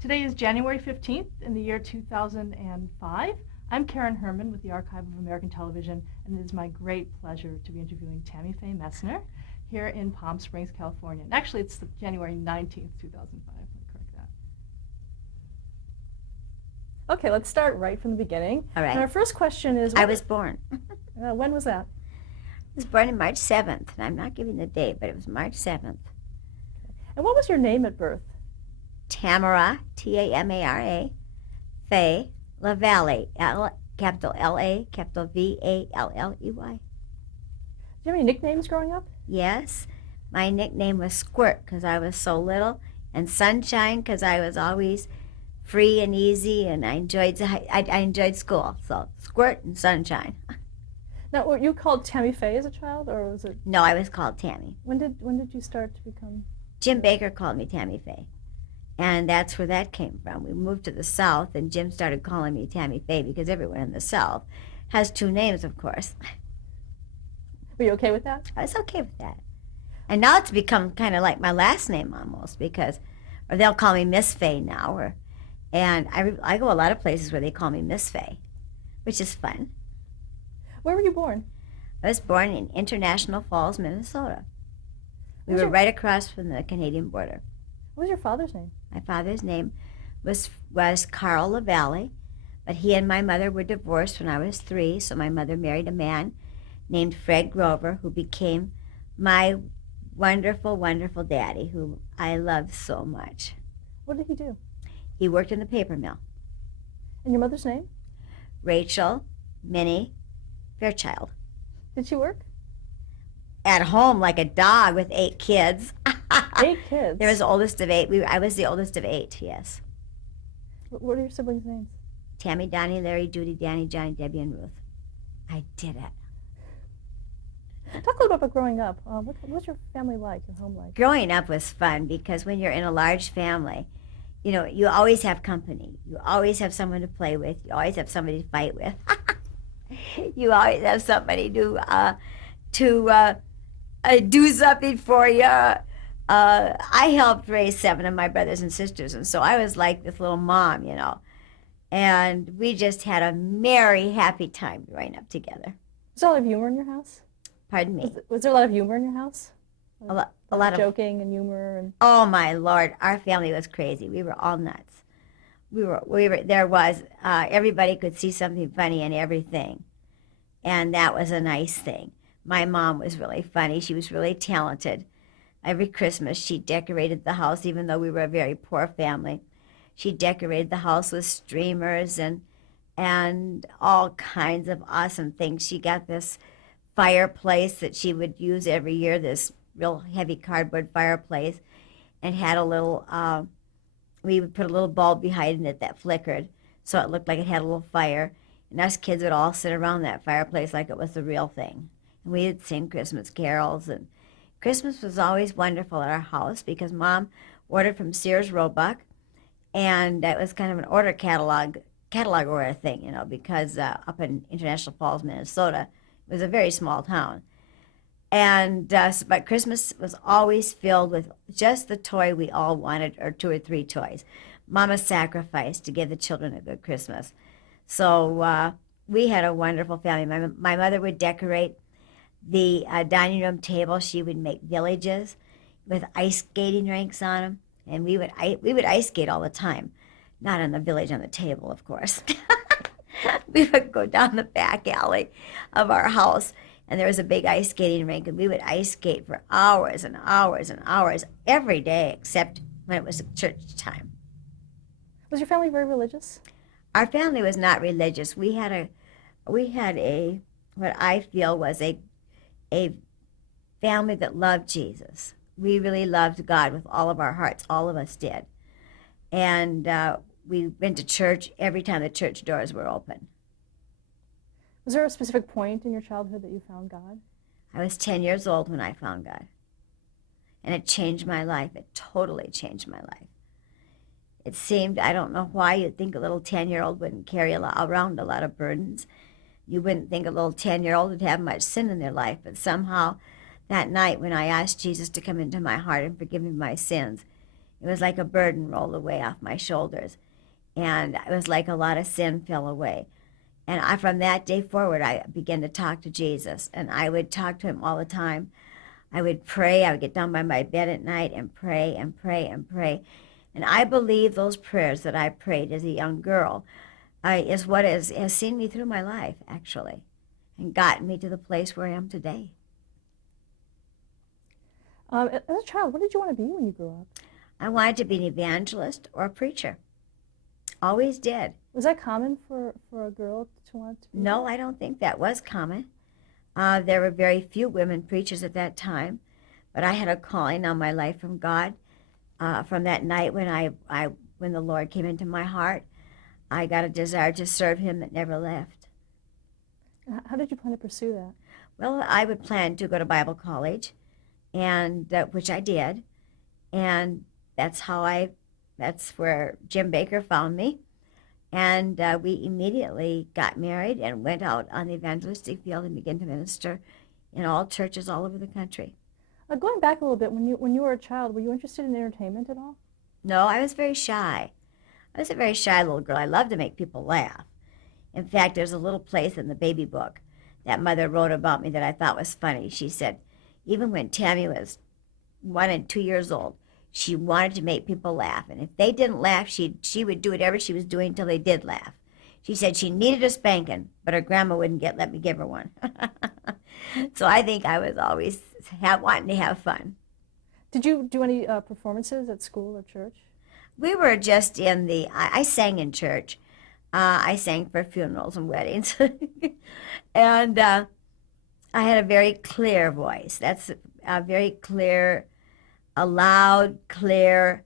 Today is January 15th in the year 2005. I'm Karen Herman with the Archive of American Television, and it is my great pleasure to be interviewing Tammy Faye Bakker-Messner here in Palm Springs, California. And actually, it's January 19th, 2005. Let me correct that. Okay, let's start right from the beginning. All right. And our first question is... I was born. When was that? I was born on March 7th, and I'm not giving the date, but it was March 7th. And what was your name at birth? Tamara, T-A-M-A-R-A, Faye LaValley, capital L-A, capital V-A-L-L-E-Y. Did you have any nicknames growing up? Yes. My nickname was Squirt because I was so little, and Sunshine because I was always free and easy, and I enjoyed school. So Squirt and Sunshine. Now, were you called Tammy Faye as a child, or was it... No, I was called Tammy. When did you start to become... Jim Bakker called me Tammy Faye. And that's where that came from. We moved to the South, and Jim started calling me Tammy Faye because everyone in the South has two names, of course. Were you okay with that? I was okay with that. And now it's become kind of like my last name almost or they'll call me Miss Faye now. And I go a lot of places where they call me Miss Faye, which is fun. Where were you born? I was born in International Falls, Minnesota. We were right across from the Canadian border. What was your father's name? My father's name was Carl LaValley, but he and my mother were divorced when I was 3, so my mother married a man named Fred Grover, who became my wonderful, wonderful daddy, who I love so much. What did he do? He worked in the paper mill. And your mother's name? Rachel Minnie Fairchild. Did she work? At home like a dog with 8 kids. 8 kids? There was the oldest of 8. I was the oldest of 8, yes. What are your siblings' names? Tammy, Donnie, Larry, Judy, Danny, Johnny, Debbie, and Ruth. I did it. Talk a little bit about growing up. What's your family like, your home like? Growing up was fun because when you're in a large family, you know, you always have company. You always have someone to play with. You always have somebody to fight with. You always have somebody to do something for you. I helped raise 7 of my brothers and sisters, and so I was like this little mom, you know. And we just had a merry, happy time growing up together. Was there a lot of humor in your house? Pardon me? Was there a lot of humor in your house? A lot of joking and humor and... Oh my Lord, our family was crazy. We were all nuts. Everybody could see something funny in everything, and that was a nice thing. My mom was really funny. She was really talented. Every Christmas, she decorated the house, even though we were a very poor family. She decorated the house with streamers and all kinds of awesome things. She got this fireplace that she would use every year, this real heavy cardboard fireplace, and had a little, we would put a little bulb behind it that flickered, so it looked like it had a little fire. And us kids would all sit around that fireplace like it was the real thing. And we would sing Christmas carols, and Christmas was always wonderful at our house because Mom ordered from Sears Roebuck, and it was kind of an order catalog order thing, you know, because up in International Falls, Minnesota, it was a very small town. And but Christmas was always filled with just the toy we all wanted, or 2 or 3 toys. Mama sacrificed to give the children a good Christmas. So we had a wonderful family. My mother would decorate the dining room table. She would make villages with ice skating rinks on them, and we would ice skate all the time. Not in the village on the table, of course. We would go down the back alley of our house, and there was a big ice skating rink, and we would ice skate for hours and hours and hours every day, except when it was church time. Was your family very religious? Our family was not religious. We had a what I feel was a family that loved Jesus. We really loved God with all of our hearts. All of us did. And we went to church every time the church doors were open. Was there a specific point in your childhood that you found God? I was 10 years old when I found God. And it changed my life. It totally changed my life. It seemed, I don't know why you'd think a little 10-year-old wouldn't carry around a lot of burdens. You wouldn't think a little 10-year-old would have much sin in their life. But somehow that night when I asked Jesus to come into my heart and forgive me my sins, It was like a burden rolled away off my shoulders. And it was like a lot of sin fell away. And from that day forward, I began to talk to Jesus. And I would talk to him all the time. I would pray. I would get down by my bed at night and pray and pray and pray. And I believe those prayers that I prayed as a young girl is what has seen me through my life, actually, and gotten me to the place where I am today. As a child, what did you want to be when you grew up? I wanted to be an evangelist or a preacher. Always did. Was that common for a girl to want to be? No, I don't think that was common. There were very few women preachers at that time, but I had a calling on my life from God. From that night when the Lord came into my heart, I got a desire to serve him that never left. How did you plan to pursue that? Well, I would plan to go to Bible college, and which I did, and that's where Jim Bakker found me, and we immediately got married and went out on the evangelistic field and began to minister in all churches all over the country. Going back a little bit, when you were a child, were you interested in entertainment at all? No, I was very shy. I was a very shy little girl. I loved to make people laugh. In fact, there's a little place in the baby book that Mother wrote about me that I thought was funny. She said, even when Tammy was 1 and 2 years old, she wanted to make people laugh. And if they didn't laugh, she would do whatever she was doing until they did laugh. She said she needed a spanking, but her grandma wouldn't let me give her one. So I think I was always wanting to have fun. Did you do any performances at school or church? We were just I sang in church. I sang for funerals and weddings. And I had a very clear voice. That's a very clear, a loud, clear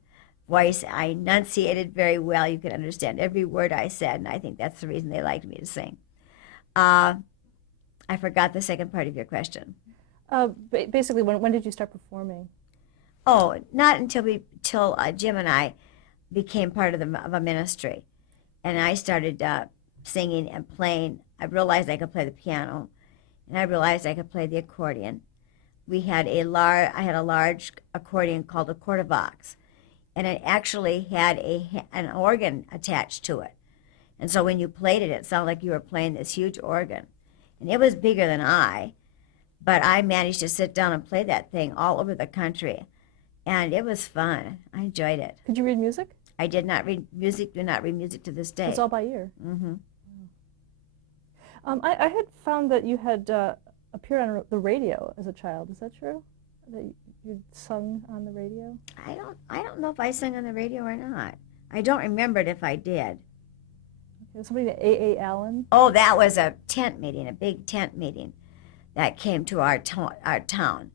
voice. I enunciated very well. You could understand every word I said, and I think that's the reason they liked me to sing. I forgot the second part of your question. Basically, when did you start performing? Oh, not until Jim and I became part of a ministry, and I started singing and playing. I realized I could play the piano, and I realized I could play the accordion. I had a large accordion called a Quarterbox, and it actually had an organ attached to it. And so when you played it, it sounded like you were playing this huge organ. And it was bigger than but I managed to sit down and play that thing all over the country. And it was fun. I enjoyed it. Could you read music? I did not read music, do not read music to this day. It's all by ear. Mm-hmm. I had found that you had appeared on the radio as a child. Is that true? That you'd sung on the radio? I don't know if I sang on the radio or not. I don't remember it if I did. Okay, somebody named A.A. Allen? Oh, that was a tent meeting, a big tent meeting that came to our town.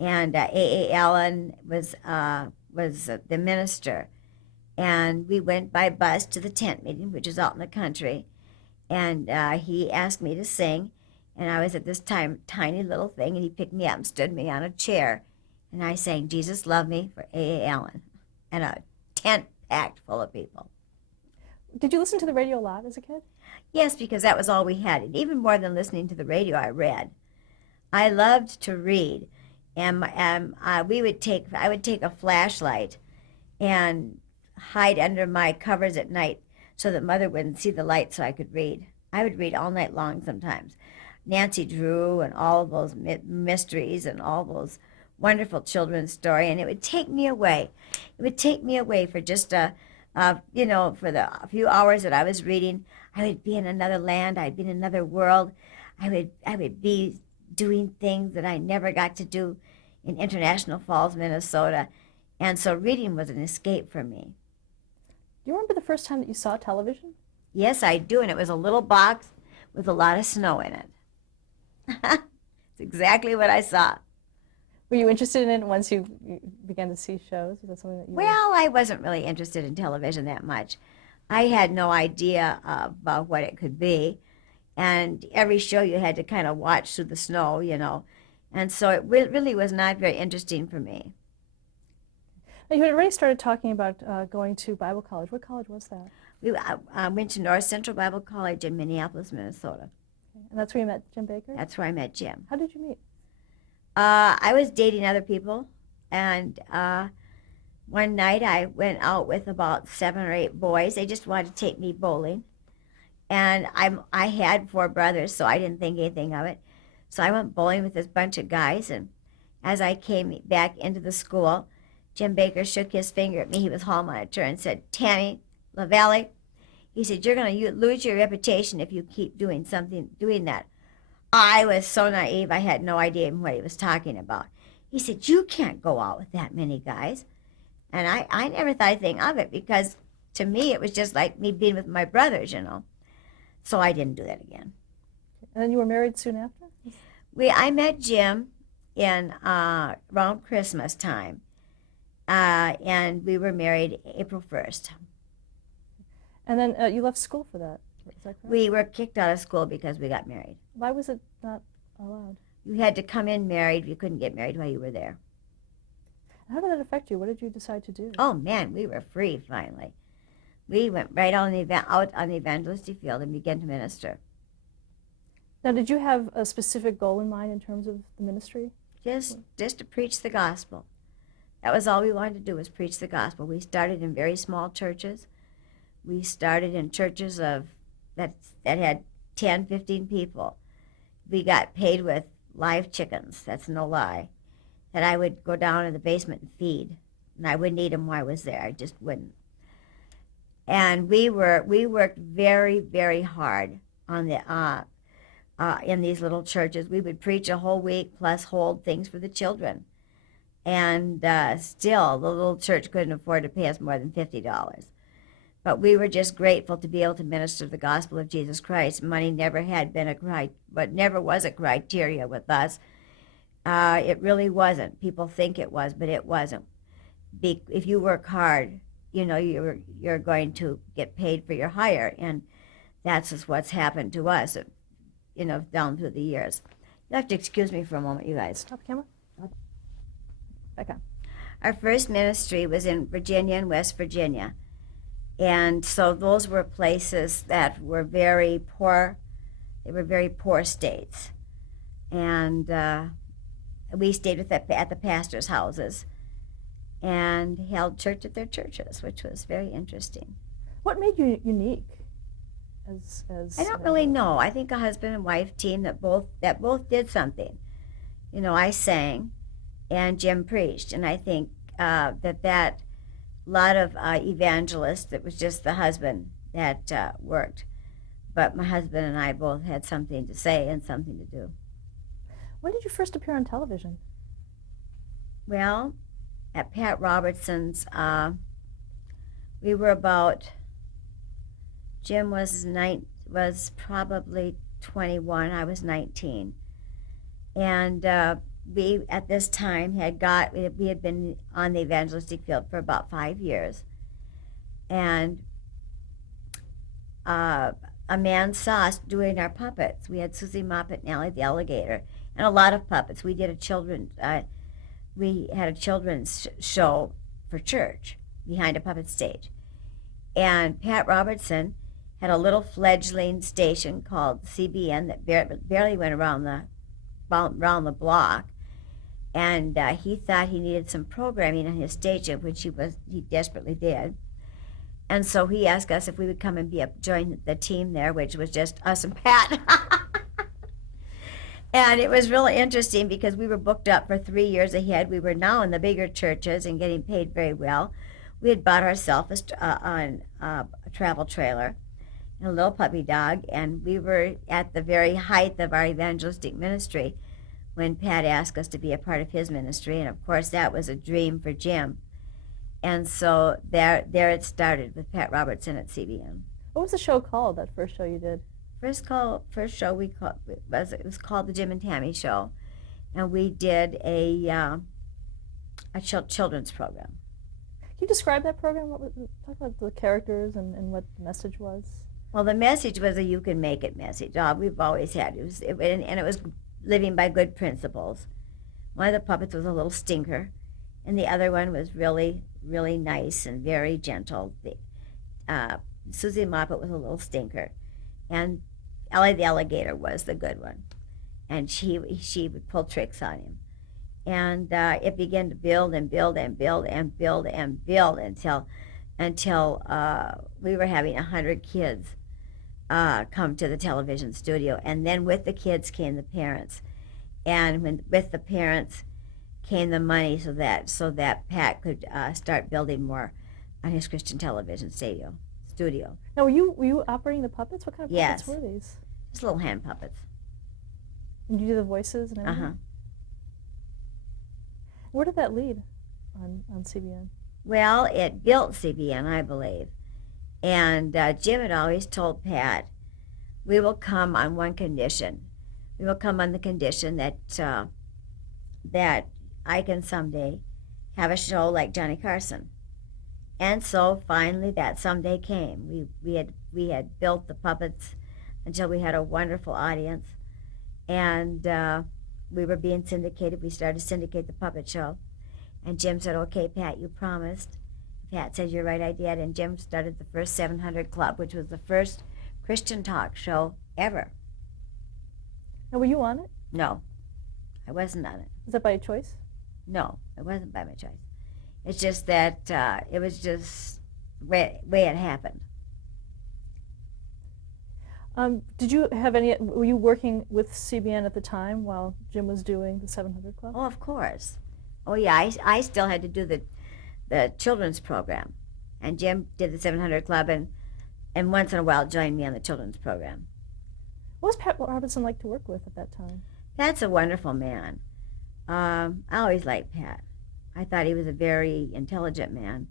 And A.A. Allen was the minister. And we went by bus to the tent meeting, which is out in the country. And he asked me to sing. And I was at this tiny little thing, and he picked me up and stood me on a chair. And I sang Jesus Love Me for A.A. Allen, and a tent packed full of people. Did you listen to the radio a lot as a kid? Yes, because that was all we had. And even more than listening to the radio, I read. I loved to read. And I would take a flashlight and hide under my covers at night so that Mother wouldn't see the light so I could read. I would read all night long sometimes. Nancy Drew and all of those mysteries and all those wonderful children's stories, and it would take me away. It would take me away for just for the few hours that I was reading. I would be in another land. I'd be in another world. I would be doing things that I never got to do in International Falls, Minnesota, and so reading was an escape for me. Do you remember the first time that you saw television? Yes, I do, and it was a little box with a lot of snow in it. It's exactly what I saw. Were you interested in it once you began to see shows? Was that something that you Well, I wasn't really interested in television that much. I had no idea about what it could be. And every show you had to kind of watch through the snow, And so it really was not very interesting for me. You had already started talking about going to Bible college. What college was that? We went to North Central Bible College in Minneapolis, Minnesota. Okay. And that's where you met Jim Bakker? That's where I met Jim. How did you meet? I was dating other people, and One night I went out with about 7 or 8 boys. They just wanted to take me bowling. And I had 4 brothers, so I didn't think anything of it. So I went bowling with this bunch of guys, and as I came back into the school, Jim Bakker shook his finger at me. He was hall monitor and said, "Tammy LaValle," he said, "you're going to lose your reputation if you keep doing that." I was so naive, I had no idea even what he was talking about. He said, "You can't go out with that many guys." And I never thought anything of it, because to me it was just like me being with my brothers, you know. So I didn't do that again. And then you were married soon after? I met Jim in around Christmas time, and we were married April 1st. And then you left school for that, is that correct? We were kicked out of school because we got married. Why was it not allowed? You had to come in married. You couldn't get married while you were there. How did that affect you? What did you decide to do? Oh, man, we were free finally. We went right out on the evangelistic field and began to minister. Now, did you have a specific goal in mind in terms of the ministry? Just to preach the gospel. That was all we wanted to do, was preach the gospel. We started in very small churches. We started in churches that had 10, 15 people. We got paid with live chickens, that's no lie, that I would go down in the basement and feed. And I wouldn't eat them while I was there, I just wouldn't. And we worked very, very hard on in these little churches. We would preach a whole week plus hold things for the children. And still, the little church couldn't afford to pay us more than $50. But we were just grateful to be able to minister the gospel of Jesus Christ. Money never was a criteria with us. It really wasn't. People think it was, but it wasn't. If you work hard, you know, you're going to get paid for your hire, and that's just what's happened to us, you know, down through the years. You have to excuse me for a moment, you guys. Stop the camera. Back on. Our first ministry was in Virginia and West Virginia, and so those were places that were very poor. They were very poor states, and we stayed at the pastors' houses and held church at their churches, which was very interesting. What made you unique? I don't really know. I think a husband and wife team that both did something. You know, I sang, and Jim preached, and I think that lot of evangelists, it was just the husband that worked, but my husband and I both had something to say and something to do. When did you first appear on television? Well, at Pat Robertson's, we were about, Jim was probably 21, I was 19. And we, at this time, we had been on the evangelistic field for about 5 years. And a man saw us doing our puppets. We had Susie Moppet and Allie the Alligator, and a lot of puppets. We had a children's show for church behind a puppet stage. And Pat Robertson had a little fledgling station called CBN that barely went around the block. And he thought he needed some programming on his station, which he desperately did. And so he asked us if we would come and join the team there, which was just us and Pat. And it was really interesting because we were booked up for 3 years ahead. We were now in the bigger churches and getting paid very well. We had bought ourselves a travel trailer and a little puppy dog, and we were at the very height of our evangelistic ministry when Pat asked us to be a part of his ministry, and of course that was a dream for Jim. And so there it started with Pat Robertson at CBN. What was the show called, that first show you did? First show it was called the Jim and Tammy Show, and we did a children's program. Can you describe that program? Talk about the characters and what the message was. Well, the message was a "you can make it" message. We've always had it. And it was living by good principles. One of the puppets was a little stinker, and the other one was really, really nice and very gentle. Susie Moppet was a little stinker, and Ellie the Alligator was the good one, and she would pull tricks on him. And it began to build and build and build and build and build until we were having 100 kids come to the television studio. And then with the kids came the parents. And with the parents came the money so that Pat could start building more on his Christian television studio. Now, were you operating the puppets? What kind of puppets Yes. were these? Just little hand puppets. And you do the voices and everything? Uh-huh. Where did that lead on CBN? Well, it built CBN, I believe. And Jim had always told Pat, we will come on one condition. We will come on the condition that that I can someday have a show like Johnny Carson. And so finally that someday came. We had built the puppets until we had a wonderful audience. And we were being syndicated. We started to syndicate the puppet show. And Jim said, okay, Pat, you promised. Pat said, you're right, I did. And Jim started the first 700 Club, which was the first Christian talk show ever. Now, were you on it? No, I wasn't on it. Was that by choice? No, it wasn't by my choice. It's just that it was just the way it happened. Did you have were you working with CBN at the time while Jim was doing the 700 Club? Oh, of course. Oh, yeah, I still had to do the children's program. And Jim did the 700 Club and once in a while joined me on the children's program. What was Pat Robertson like to work with at that time? Pat's a wonderful man. I always liked Pat. I thought he was a very intelligent man.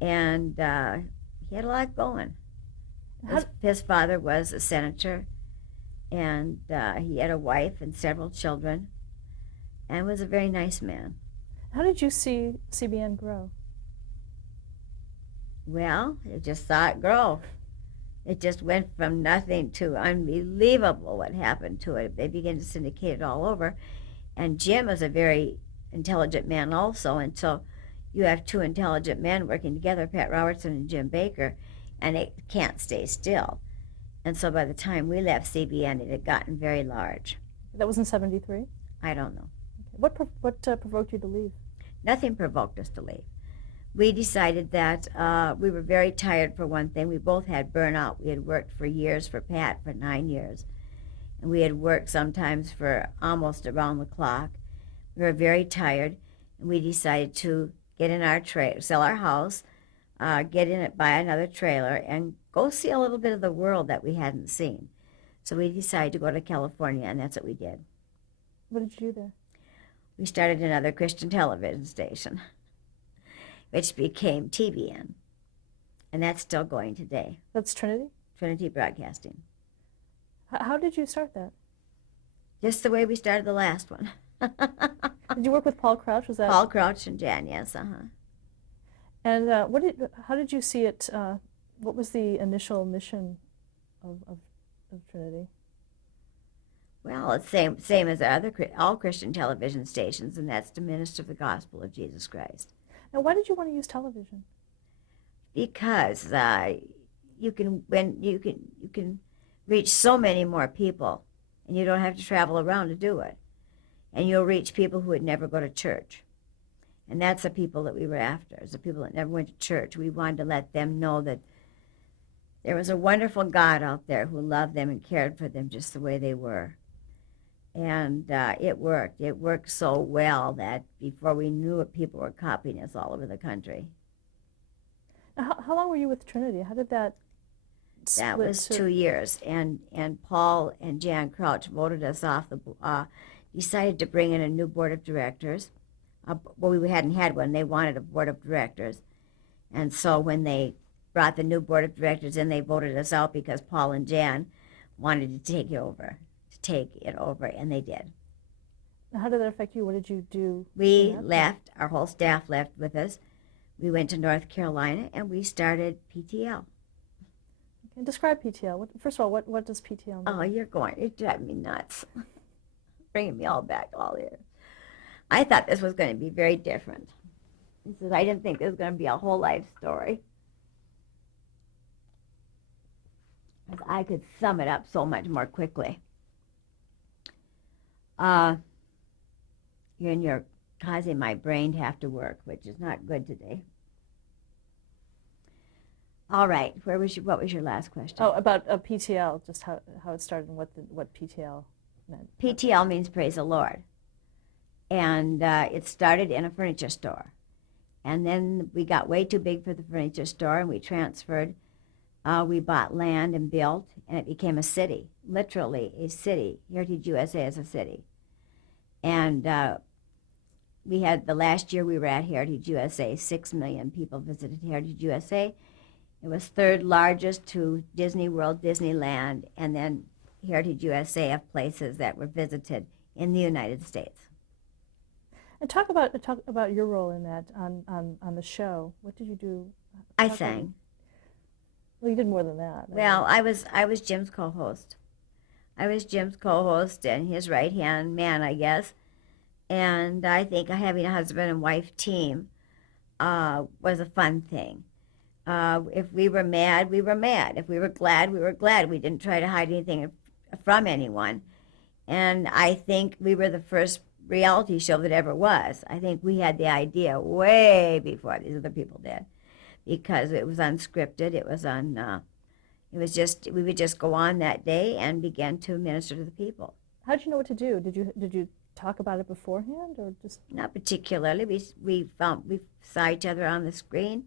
And he had a lot going. His father was a senator, and he had a wife and several children, and was a very nice man. How did you see CBN grow? Well, I just saw it grow. It just went from nothing to unbelievable what happened to it. They began to syndicate it all over. And Jim was a very intelligent man also, and so you have two intelligent men working together, Pat Robertson and Jim Bakker, and it can't stay still. And so by the time we left CBN, it had gotten very large. That was in '73? I don't know. Okay. What provoked you to leave? Nothing provoked us to leave. We decided that we were very tired, for one thing. We both had burnout. We had worked for years for Pat, for 9 years. And we had worked sometimes for almost around the clock. We were very tired, and we decided to get in our sell our house, get in it, buy another trailer, and go see a little bit of the world that we hadn't seen. So we decided to go to California, and that's what we did. What did you do there? We started another Christian television station, which became TBN, and that's still going today. That's Trinity? Trinity Broadcasting. How did you start that? Just the way we started the last one. Did you work with Paul Crouch? Was that Paul Crouch and Jan, yes, And how did you see it? What was the initial mission of Trinity? Well, it's same as all Christian television stations, and that's to minister the gospel of Jesus Christ. Now, why did you want to use television? Because you can reach so many more people, and you don't have to travel around to do it. And you'll reach people who would never go to church. And that's the people that we were after, is the people that never went to church. We wanted to let them know that there was a wonderful God out there who loved them and cared for them just the way they were. And it worked. It worked so well that before we knew it, people were copying us all over the country. Now, how long were you with Trinity? How did that split? That was 2 years. And Paul and Jan Crouch voted us off, decided to bring in a new board of directors. Well, we hadn't had one. They wanted a board of directors. And so when they brought the new board of directors in, they voted us out because Paul and Jan wanted to take it over, and they did. Now, how did that affect you? What did you do? We left. Our whole staff left with us. We went to North Carolina, and we started PTL. Okay, describe PTL. First of all, what does PTL mean? Oh, you're driving me nuts. Bringing me all back all here. I thought this was going to be very different. I didn't think this was going to be a whole life story. I could sum it up so much more quickly. you're causing my brain to have to work, which is not good today. All right, what was your last question? Oh, about PTL, just how it started and what PTL meant. PTL means praise the Lord. And it started in a furniture store. And then we got way too big for the furniture store, and we transferred. We bought land and built, and it became a city, literally a city. Heritage USA is a city. And we had, the last year we were at Heritage USA, 6 million people visited Heritage USA. It was third largest to Disney World, Disneyland, and then Heritage USA of places that were visited in the United States. And talk about your role in that on the show. What did you do? I sang. Well, you did more than that. Well, I was Jim's co-host. I was Jim's co-host and his right-hand man, I guess. And I think having a husband and wife team was a fun thing. If we were mad, we were mad. If we were glad, we were glad. We didn't try to hide anything from anyone. And I think we were the first reality show that ever was. I think we had the idea way before these other people did, because it was unscripted. It was just, we would just go on that day and begin to minister to the people. How did you know what to do? Did you talk about it beforehand, or just? Not particularly. We saw each other on the screen.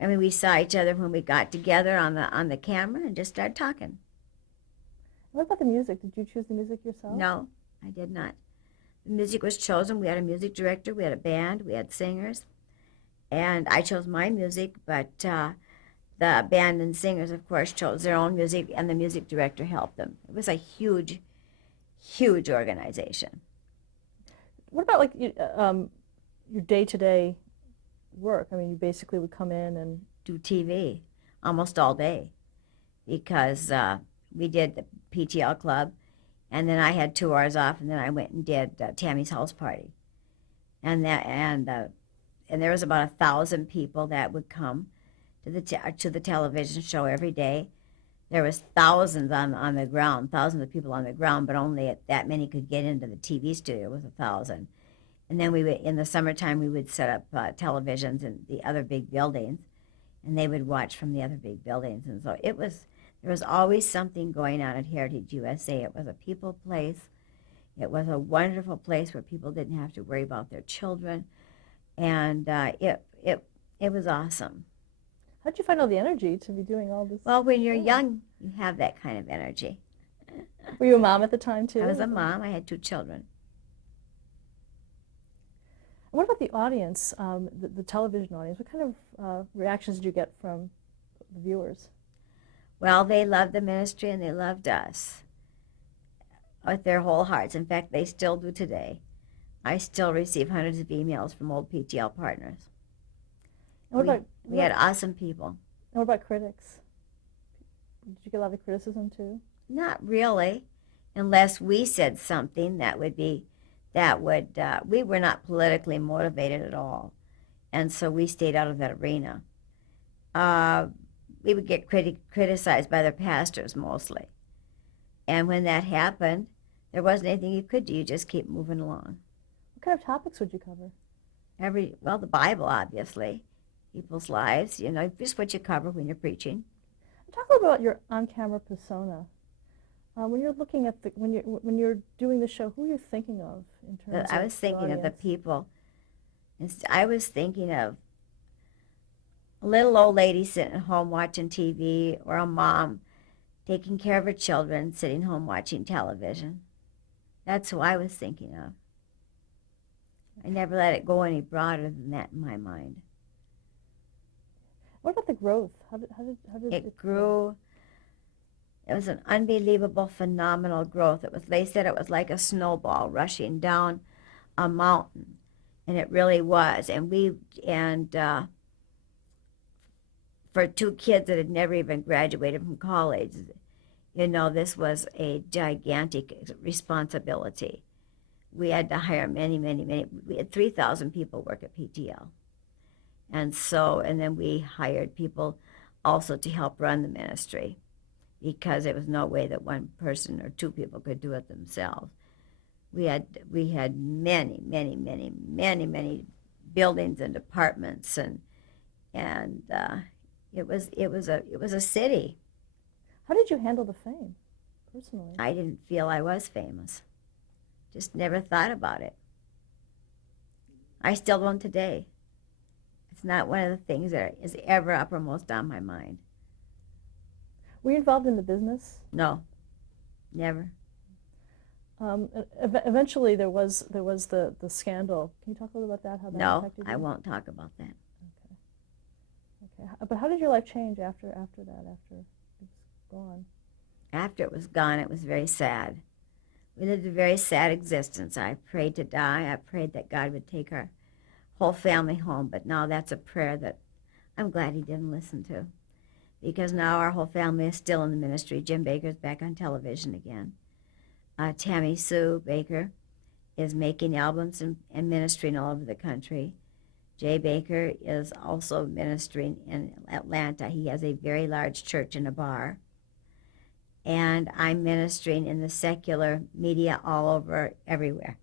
I mean, we saw each other when we got together on the camera and just started talking. What about the music? Did you choose the music yourself? No, I did not. The music was chosen. We had a music director, we had a band, we had singers, and I chose my music, but the band and singers, of course, chose their own music, and the music director helped them. It was a huge, huge organization. What about like your day-to-day work? I mean, you basically would come in and do TV almost all day, because we did the PTL Club, and then I had 2 hours off, and then I went and did Tammy's house party, and there was about 1,000 people that would come to the television show every day. There was thousands on the ground, thousands of people on the ground, but only that many could get into the TV studio. It was 1,000. And then we would, in the summertime, we would set up televisions in the other big buildings, and they would watch from the other big buildings. And so there was always something going on at Heritage USA. It was a people place. It was a wonderful place where people didn't have to worry about their children, and it was awesome. How did you find all the energy to be doing all this? Well, when you're young, you have that kind of energy. Were you a mom at the time, too? I was a mom. I had 2 children. What about the audience, the television audience? What kind of reactions did you get from the viewers? Well, they loved the ministry, and they loved us with their whole hearts. In fact, they still do today. I still receive hundreds of emails from old PTL partners. We had awesome people. And what about critics? Did you get a lot of criticism, too? Not really, unless we said something we were not politically motivated at all. And so we stayed out of that arena. We would get criticized by their pastors mostly. And when that happened, there wasn't anything you could do. You just keep moving along. What kind of topics would you cover? The Bible, obviously. People's lives, just what you cover when you're preaching. Talk a little about your on-camera persona. When you're looking at when you're doing the show, who are you thinking of in terms of I was thinking of the people. I was thinking of a little old lady sitting at home watching TV, or a mom taking care of her children, sitting home watching television. That's who I was thinking of. I never let it go any broader than that in my mind. What about the growth? How did it grew? It was an unbelievable, phenomenal growth. They said it was like a snowball rushing down a mountain, and it really was. And for 2 kids that had never even graduated from college, this was a gigantic responsibility. We had to hire many. We had 3,000 people work at PTL. And then we hired people also to help run the ministry, because there was no way that one person or 2 people could do it themselves. We had many, many, many, many, many buildings and apartments, and it was a city. How did you handle the fame, personally? I didn't feel I was famous. Just never thought about it. I still don't today. It's not one of the things that is ever uppermost on my mind. Were you involved in the business? No, never. Eventually, there was the scandal. Can you talk a little about that? How that No, affected you? I won't talk about that. Okay. But how did your life change after that? After it was gone? After it was gone, it was very sad. We lived a very sad existence. I prayed to die. I prayed that God would take our whole family home, but now that's a prayer that I'm glad he didn't listen to, because now our whole family is still in the ministry. Jim Bakker's back on television again. Tammy Sue Bakker is making albums and ministering all over the country. Jay Bakker is also ministering in Atlanta. He has a very large church and a bar. And I'm ministering in the secular media all over, everywhere.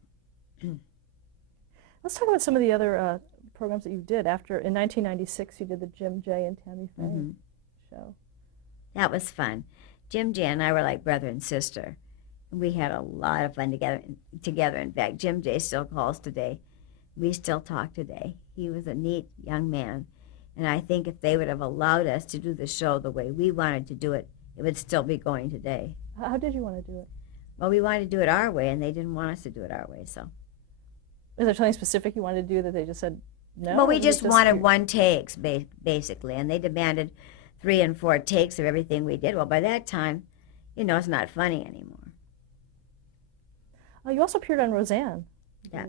Let's talk about some of the other programs that you did. In 1996, you did the Jim, Jay, and Tammy Faye show. That was fun. Jim, Jay, and I were like brother and sister. We had a lot of fun together. In fact, Jim Jay still calls today. We still talk today. He was a neat young man. And I think if they would have allowed us to do the show the way we wanted to do it, it would still be going today. How did you want to do it? Well, we wanted to do it our way, and they didn't want us to do it our way, so. Is there something specific you wanted to do that they just said no? Well, we just wanted one takes, basically, and they demanded 3 and 4 takes of everything we did. Well, by that time, it's not funny anymore. You also appeared on Roseanne. Yeah.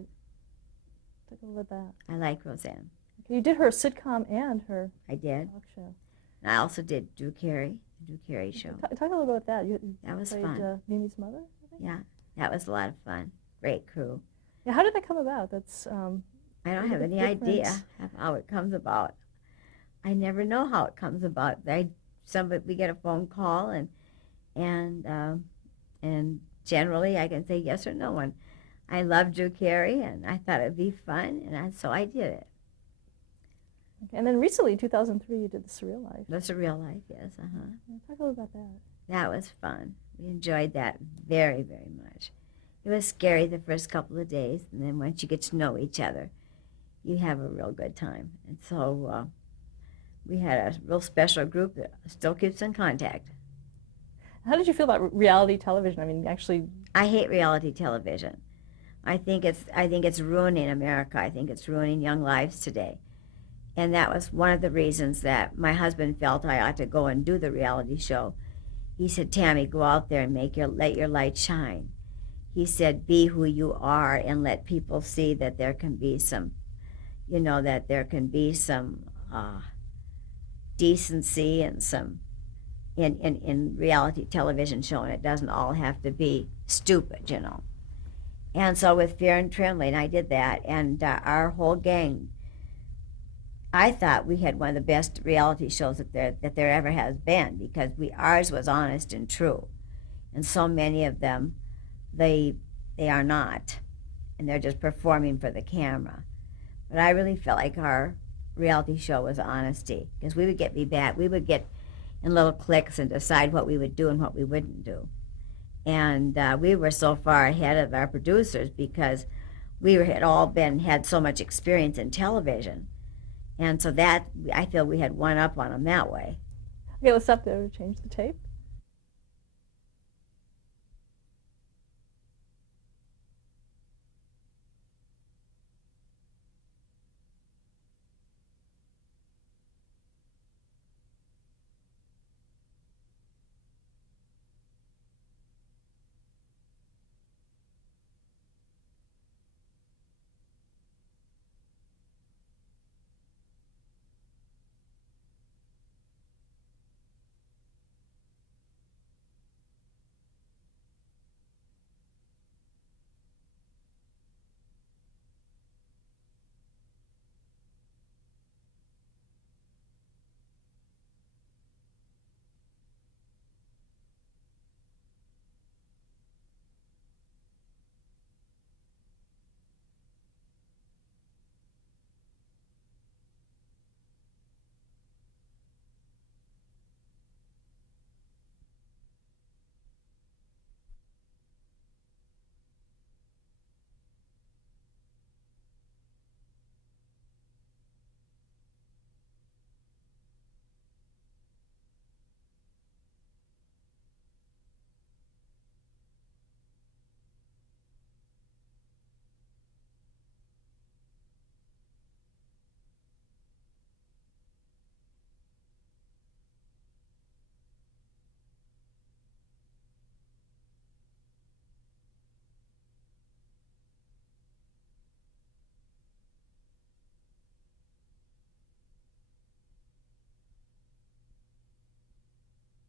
Take a look at that. I like Roseanne. Okay, you did her sitcom and her I did. talk show. And I also did Drew Carey, the Drew Carey show. Talk a little about that. You That was played, fun. Mimi's mother, I think? Yeah, that was a lot of fun. Great crew. Yeah, how did that come about? That's I don't have any difference. idea of how it comes about. I never know how it comes about. We get a phone call, and generally I can say yes or no. And I love Drew Carey, and I thought it'd be fun, and so I did it. Okay. And then recently, in 2003, you did The Surreal Life. That's a real life, yes. Yeah, talk a little about that. That was fun. We enjoyed that very, very much. It was scary the first couple of days, and then once you get to know each other, you have a real good time. And so we had a real special group that still keeps in contact. How did you feel about reality television? I mean, actually, I hate reality television. I think it's ruining America. I think it's ruining young lives today. And that was one of the reasons that my husband felt I ought to go and do the reality show. He said, Tammy, go out there and let your light shine. He said, be who you are and let people see that there can be some, decency and some in reality television show, and it doesn't all have to be stupid, And so with Fear and Trembling, I did that, and our whole gang, I thought we had one of the best reality shows that there ever has been, because ours was honest and true. And so many of them, they are not, and they're just performing for the camera. But I really felt like our reality show was honesty, because we would get in little cliques and decide what we would do and what we wouldn't do. And we were so far ahead of our producers because had so much experience in television. And so that, I feel we had one up on them that way. okay, let's stop there to change the tape.